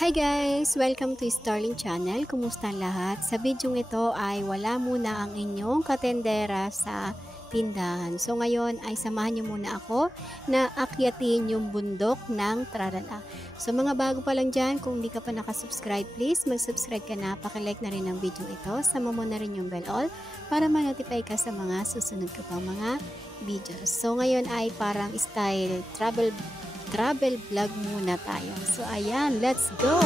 Hi guys! Welcome to Starling Channel. Kumusta ang lahat? Sa video ito ay wala muna ang inyong katendera sa tindahan. So ngayon ay samahan niyo muna ako na akyatin yung bundok ng Trarala. So mga bago pa lang dyan, kung hindi ka pa nakasubscribe, please mag-subscribe ka na. Pakilike na rin ang video ito. Sama mo na rin yung bell all para ma-notify ka sa mga susunod ko pang mga videos. So ngayon ay parang style travel vlog muna tayo. So ayan, let's go!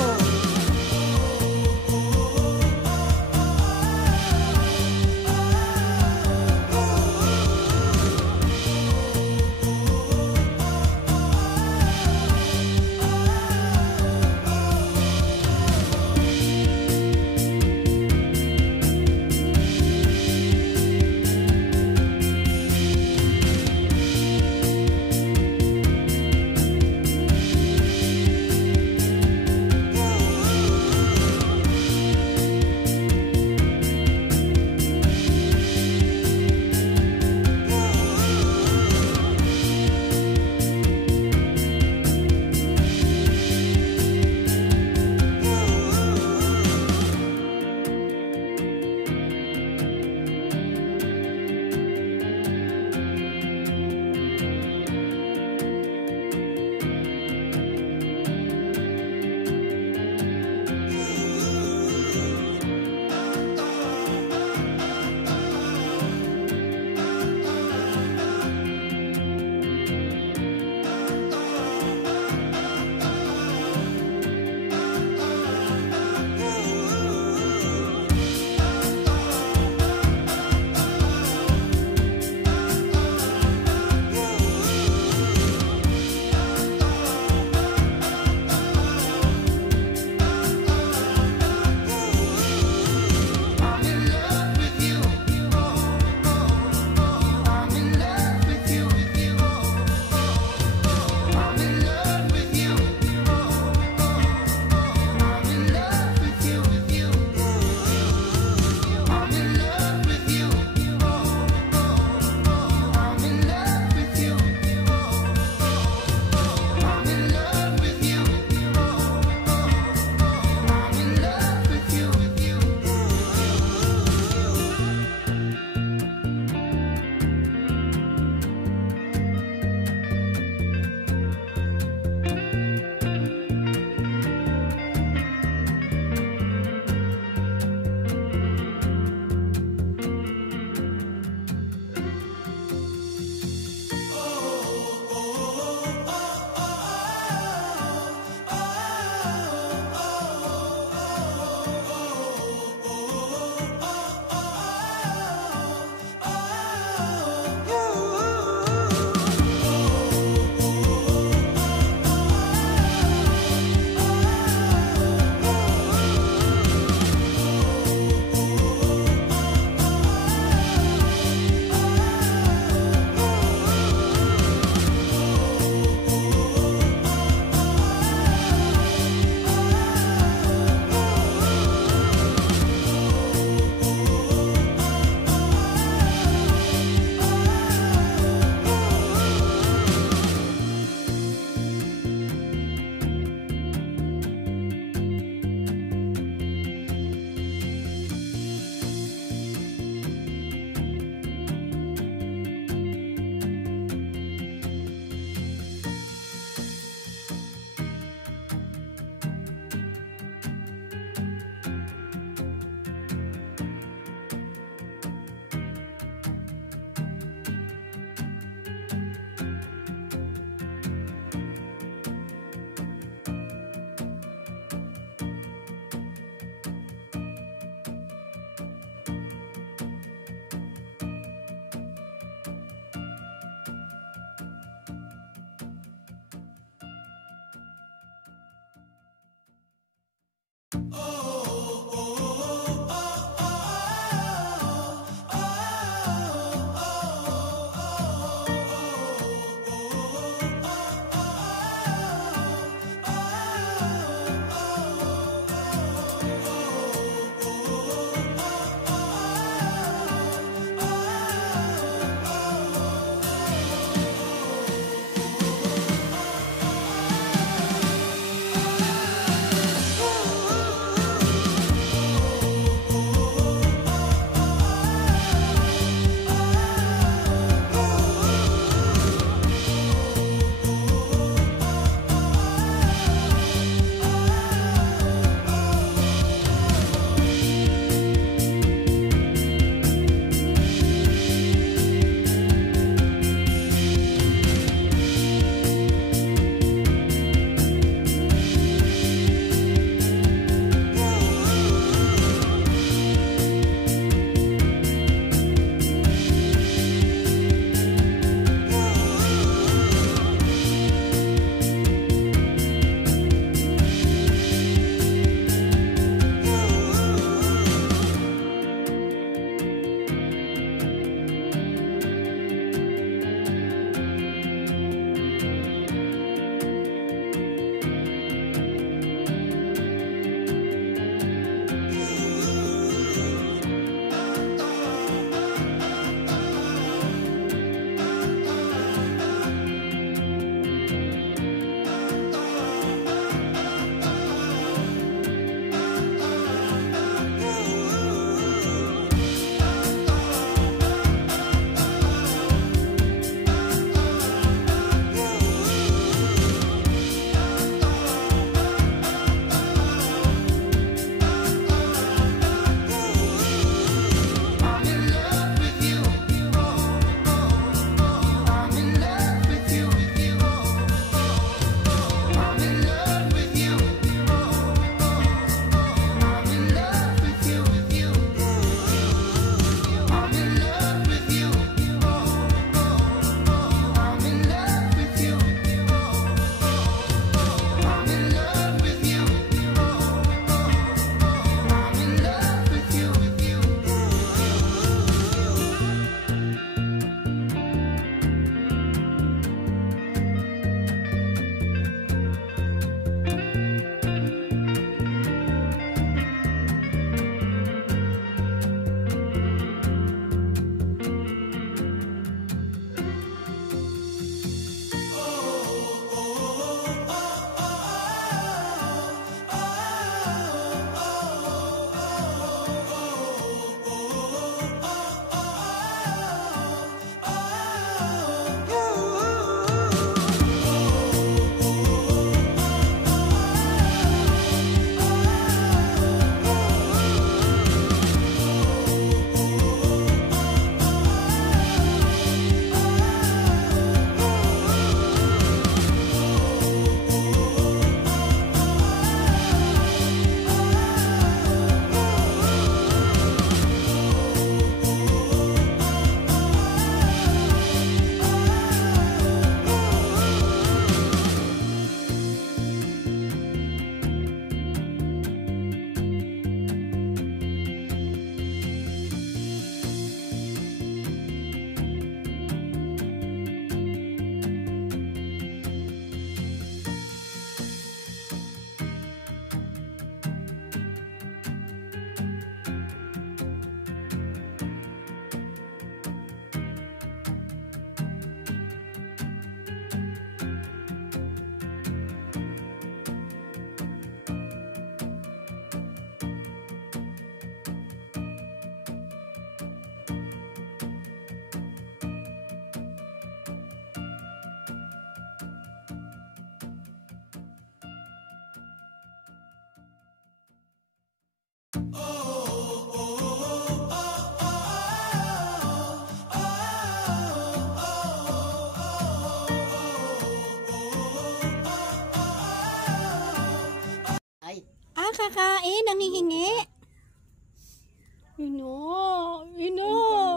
kakain, nangihingi.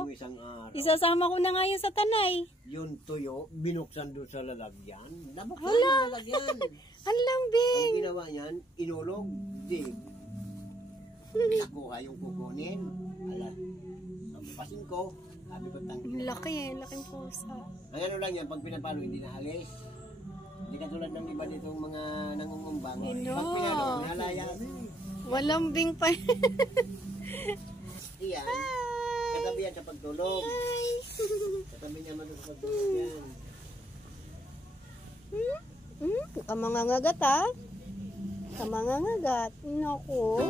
Isang araw. Isasama ko na nga yun sa tanay. Yung tuyo, binuksan doon sa lalagyan. Nabuksan Hala. yung lalagyan. Ang lambing. Ang ginawa niyan, inulog, dig. Nakuha yung kukunin. Ala, ang pasin ko, sabi ko tanggalin. Laking pusa. Ang ano lang yan, pag pinapalo, hindi naalis. Hindi katulad ng iba ditong mga nangungumbang. Pag pinalo, nalayan. Walambing pa. Iyan, katabi yan sa pagtulog. Katabi niya man sa pagtulog yan. Kamangangagat ha? Kamangangagat. Naku.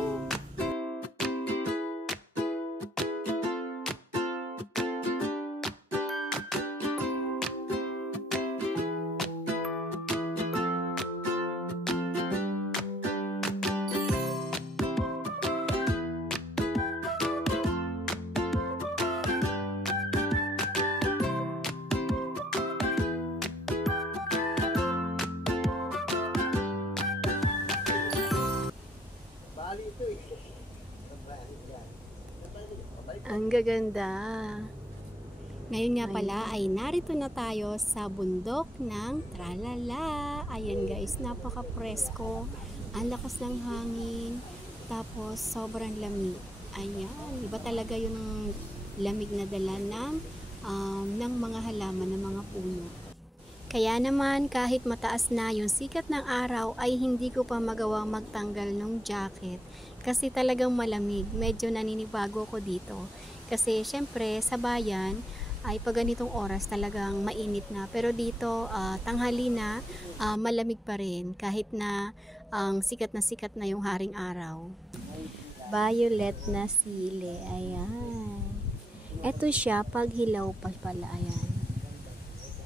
Bali ito eh. Ang gaganda. Ngayon nga pala ay narito na tayo sa bundok ng Tralala. Ayan guys, napaka-presko. Ang lakas ng hangin. Tapos sobrang lamig. Ayan, iba talaga yung lamig na dala ng mga halaman, ng mga puno. Kaya naman kahit mataas na yung sikat ng araw ay hindi ko pa magawang magtanggal ng jacket kasi talagang malamig. Medyo naninibago ko dito. Kasi syempre sa bayan ay pag ganitong oras talagang mainit na. Pero dito tanghali na malamig pa rin kahit na sikat na yung haring araw. Violet na sili. Ayan. Ito siya pag hilaw pa pala. Ayan.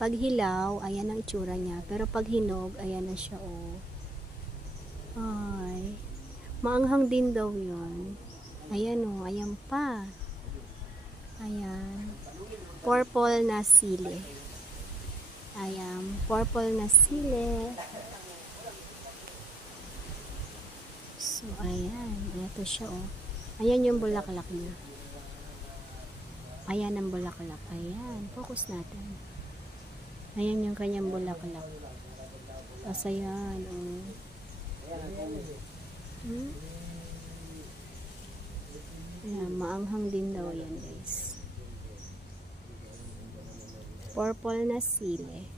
Pag hilaw, ayan ang itsura niya. Pero pag hinog, ayan na siya, oh. Ay. Maanghang din daw yun. Ayan, oh. Ayan pa. Ayan. Purple na sili. Ayan. Purple na sili. So, ayan. Ito siya, oh. Ayan yung bulaklak niya. Ayan ang bulaklak. Ayan. Focus natin. Ayan yung kanyang bulaklak. Tapos ayan, oh. Ayan, maanghang din daw yan guys. Purple na sili.